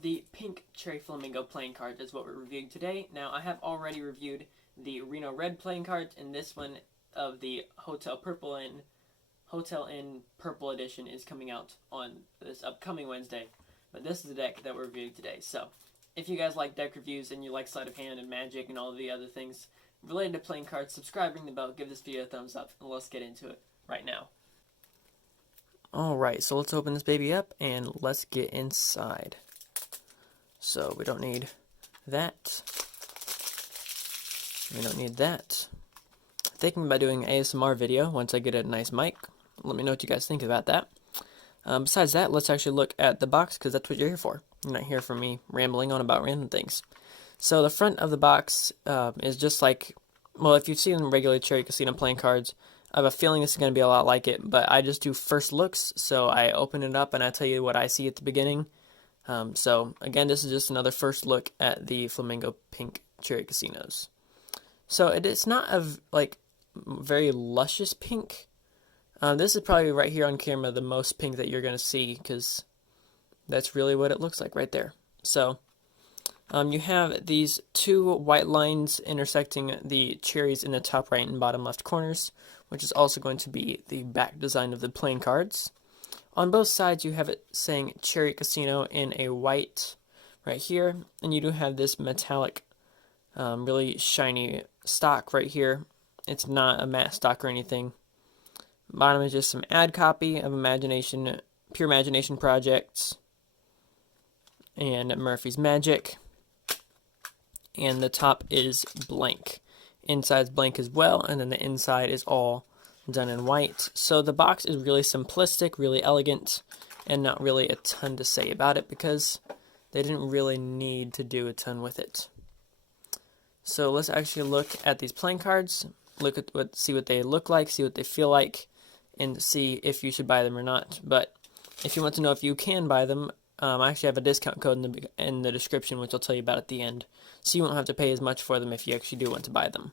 The pink cherry flamingo playing card is what we're reviewing today. Now, I have already reviewed the Reno red playing cards, and this one of the Hotel Inn Purple Edition is coming out on this upcoming Wednesday. But this is the deck that we're reviewing today. So, if you guys like deck reviews and you like sleight of hand and magic and all the other things related to playing cards, subscribe, ring the bell, give this video a thumbs up, and let's get into it right now. Alright, so let's open this baby up and let's get inside. So we don't need that. We don't need that. Thinking about doing an ASMR video once I get a nice mic. Let me know what you guys think about that. Besides that, let's actually look at the box because that's what you're here for. You're not here for me rambling on about random things. So the front of the box is just like, well, if you've seen regular Cherry Casino playing cards, I have a feeling this is going to be a lot like it, but I just do first looks, so I open it up and I tell you what I see at the beginning. So again, this is just another first look at the Flamingo Pink Cherry Casinos. So it's not a very luscious pink. This is probably right here on camera the most pink that you're going to see because that's really what it looks like right there. So you have these two white lines intersecting the cherries in the top right and bottom left corners, which is also going to be the back design of the playing cards. On both sides you have it saying Cherry Casino in a white right here, and you do have this metallic, really shiny stock right here. It's not a matte stock or anything. Bottom is just some ad copy of Pure Imagination Projects and Murphy's Magic. And the top is blank. Inside's blank as well, and then the inside is all done in white. So the box is really simplistic, really elegant, and not really a ton to say about it because they didn't really need to do a ton with it. So let's actually look at these playing cards, see what they look like, see what they feel like, and see if you should buy them or not. But if you want to know if you can buy them, I actually have a discount code in the description, which I'll tell you about at the end. So you won't have to pay as much for them if you actually do want to buy them.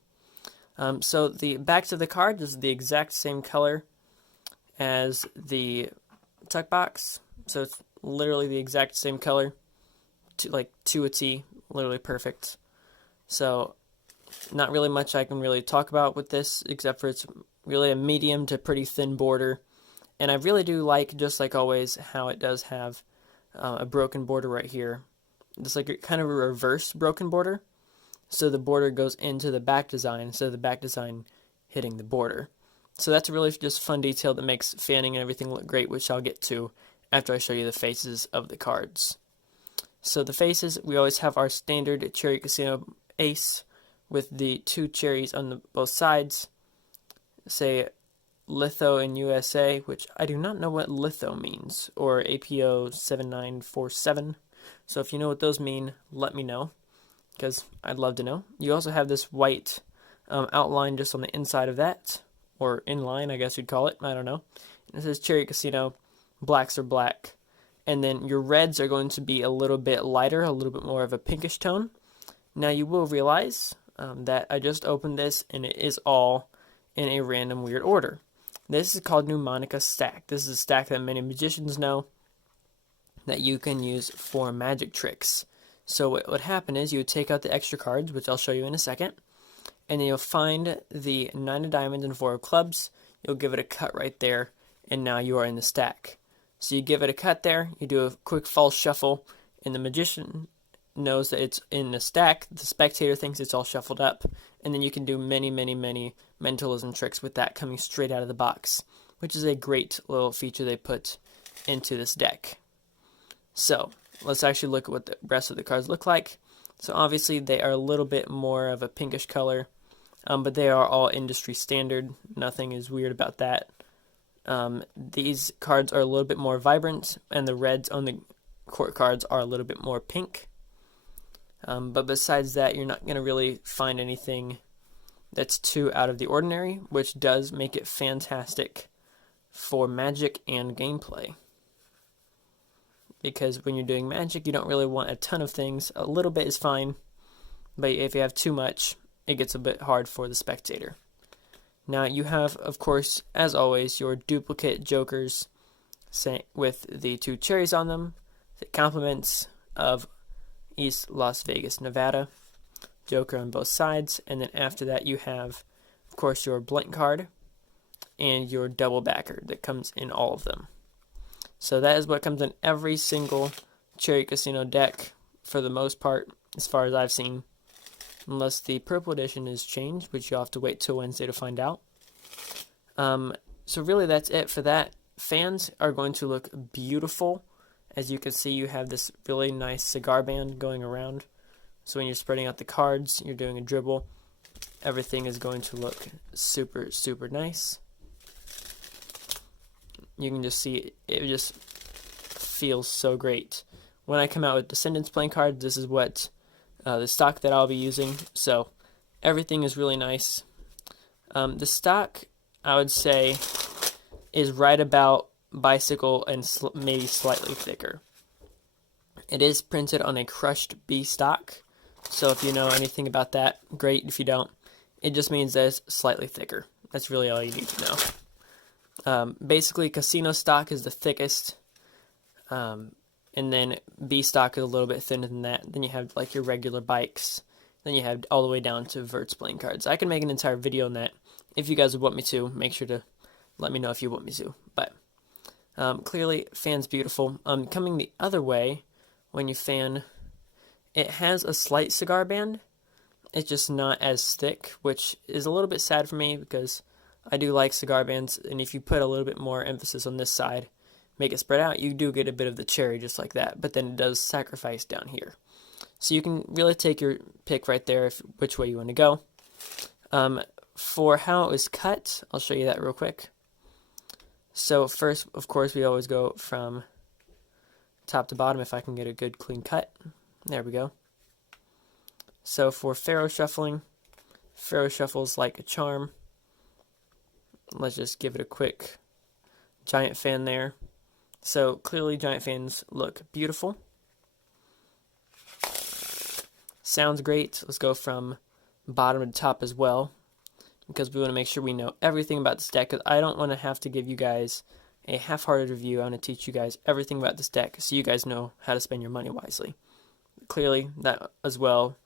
So the backs of the cards is the exact same color as the tuck box. So it's literally the exact same color, to a T, literally perfect. So not really much I can really talk about with this, except for it's really a medium to pretty thin border. And I really do like, just like always, how it does have a broken border right here. It's like kind of a reverse broken border. So the border goes into the back design instead of the back design hitting the border. So that's a really just fun detail that makes fanning and everything look great, which I'll get to after I show you the faces of the cards. So the faces, we always have our standard Cherry Casino ace with the two cherries on both sides. Say Litho in USA, which I do not know what Litho means, or APO 7947. So if you know what those mean, let me know, because I'd love to know. You also have this white outline just on the inside of that, or inline, I guess you'd call it. I don't know. And it says Cherry Casino, blacks are black. And then your reds are going to be a little bit lighter, a little bit more of a pinkish tone. Now you will realize that I just opened this and it is all in a random weird order. This is called Mnemonica Stack. This is a stack that many magicians know that you can use for magic tricks. So what would happen is you would take out the extra cards, which I'll show you in a second, and then you'll find the 9 of diamonds and 4 of clubs. You'll give it a cut right there, and now you are in the stack. So you give it a cut there, you do a quick false shuffle, and the magician knows that it's in the stack. The spectator thinks it's all shuffled up, and then you can do many, many, many mentalism tricks with that coming straight out of the box, which is a great little feature they put into this deck. So let's actually look at what the rest of the cards look like. So obviously they are a little bit more of a pinkish color, but they are all industry standard. Nothing is weird about that. These cards are a little bit more vibrant, and the reds on the court cards are a little bit more pink. But besides that, you're not going to really find anything that's too out of the ordinary, which does make it fantastic for magic and gameplay. Because when you're doing magic, you don't really want a ton of things. A little bit is fine, but if you have too much, it gets a bit hard for the spectator. Now you have, of course, as always, your duplicate jokers with the two cherries on them. It complements of East Las Vegas, Nevada. Joker on both sides, and then after that you have, of course, your blank card and your double backer that comes in all of them. So that is what comes in every single Cherry Casino deck for the most part, as far as I've seen, unless the purple edition is changed, which you'll have to wait till Wednesday to find out. So really that's it for that. Fans are going to look beautiful. As you can see, you have this really nice cigar band going around. So when you're spreading out the cards, you're doing a dribble, everything is going to look super, super nice. You can just see it just feels so great. When I come out with Descendants playing cards, this is what the stock that I'll be using. So everything is really nice. The stock, I would say, is right about Bicycle and maybe slightly thicker. It is printed on a crushed B stock. So if you know anything about that, great. If you don't, it just means that it's slightly thicker. That's really all you need to know. Basically, Casino stock is the thickest, and then B stock is a little bit thinner than that. Then you have like your regular bikes. Then you have all the way down to Verts playing cards. I can make an entire video on that if you guys would want me to. Make sure to let me know if you want me to. But clearly, fan's beautiful. Coming the other way, when you fan, it has a slight cigar band. It's just not as thick, which is a little bit sad for me because I do like cigar bands, and if you put a little bit more emphasis on this side, make it spread out, you do get a bit of the cherry just like that, but then it does sacrifice down here. So you can really take your pick right there which way you want to go. For how it was cut, I'll show you that real quick. So first, of course, we always go from top to bottom if I can get a good clean cut. There we go. So for Pharaoh shuffling, Pharaoh shuffles like a charm. Let's just give it a quick giant fan there. So clearly giant fans look beautiful. Sounds great. Let's go from bottom to top as well, because we want to make sure we know everything about this deck, because I don't want to have to give you guys a half-hearted review. I want to teach you guys everything about this deck so you guys know how to spend your money wisely. Clearly, that as well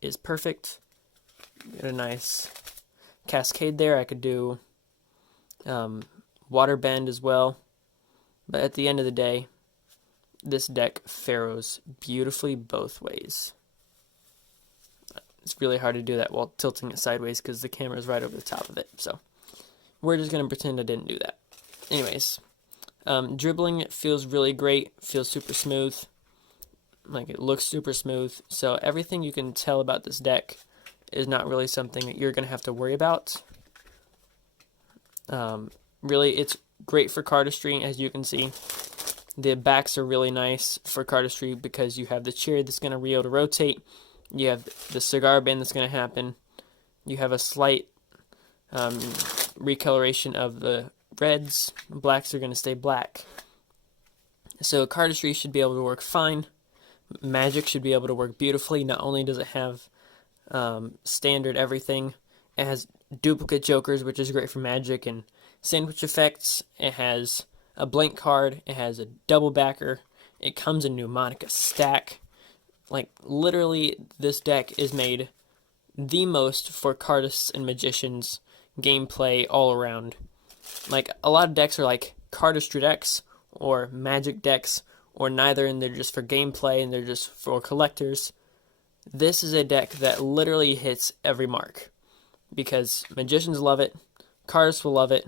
is perfect. Get a nice cascade there. I could do water bend as well. But at the end of the day, this deck pharaohs beautifully both ways. It's really hard to do that while tilting it sideways because the camera is right over the top of it. So we're just going to pretend I didn't do that. Anyways, dribbling feels really great. Feels super smooth. Like, it looks super smooth. So everything you can tell about this deck is not really something that you're going to have to worry about. Really, it's great for cardistry, as you can see. The backs are really nice for cardistry because you have the cherry that's going to be able to rotate. You have the cigar band that's going to happen. You have a slight recoloration of the reds. Blacks are going to stay black. So cardistry should be able to work fine. Magic should be able to work beautifully. Not only does it have standard everything, it has duplicate jokers, which is great for Magic, and sandwich effects. It has a blank card. It has a double backer. It comes in mnemonic stack. Like, literally, this deck is made the most for cardists and magicians gameplay all around. Like, a lot of decks are like cardistry decks or magic decks or neither, and they're just for gameplay and they're just for collectors. This is a deck that literally hits every mark because magicians love it, cardists will love it,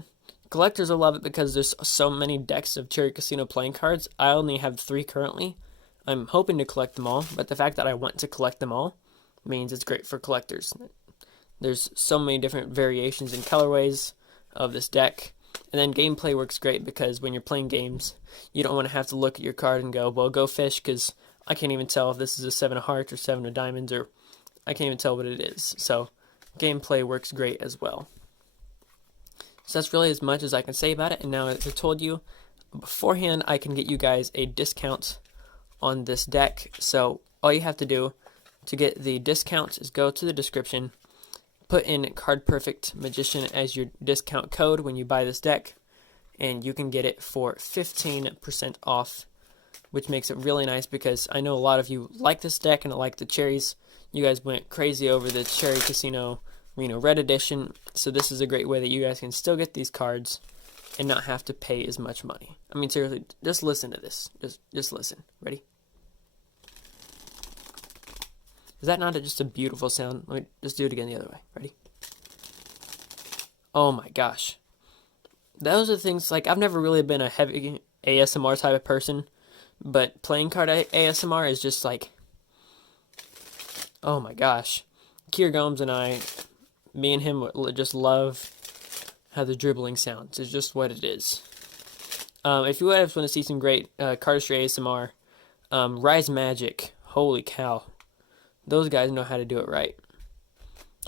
collectors will love it because there's so many decks of Cherry Casino playing cards. I only have 3 currently. I'm hoping to collect them all, but the fact that I want to collect them all means it's great for collectors. There's so many different variations and colorways of this deck. And then gameplay works great because when you're playing games, you don't want to have to look at your card and go, well, go fish, because I can't even tell if this is a 7 of hearts or 7 of diamonds, or I can't even tell what it is. So gameplay works great as well. So that's really as much as I can say about it. And now, as I told you beforehand, I can get you guys a discount on this deck. So all you have to do to get the discount is go to the description, put in cardperfectmagician as your discount code when you buy this deck, and you can get it for 15% off which makes it really nice because I know a lot of you like this deck and like the cherries. You guys went crazy over the Cherry Casino Reno Red Edition, so this is a great way that you guys can still get these cards and not have to pay as much money. I mean, seriously, just listen to this. Just listen. Ready? Is that not just a beautiful sound? Let me just do it again the other way. Ready? Oh my gosh. Those are things, like, I've never really been a heavy ASMR type of person, but playing card ASMR is just like, oh my gosh. Kier Gomes and I, me and him just love how the dribbling sounds. It's just what it is. If you guys want to see some great cardistry ASMR, Rise Magic, holy cow. Those guys know how to do it right.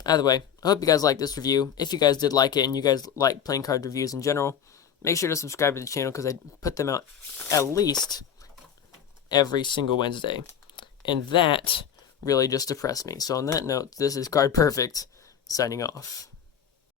Either way, I hope you guys liked this review. If you guys did like it and you guys like playing card reviews in general, make sure to subscribe to the channel because I put them out at least every single Wednesday. And that really just depressed me. So on that note, this is Card Perfect signing off.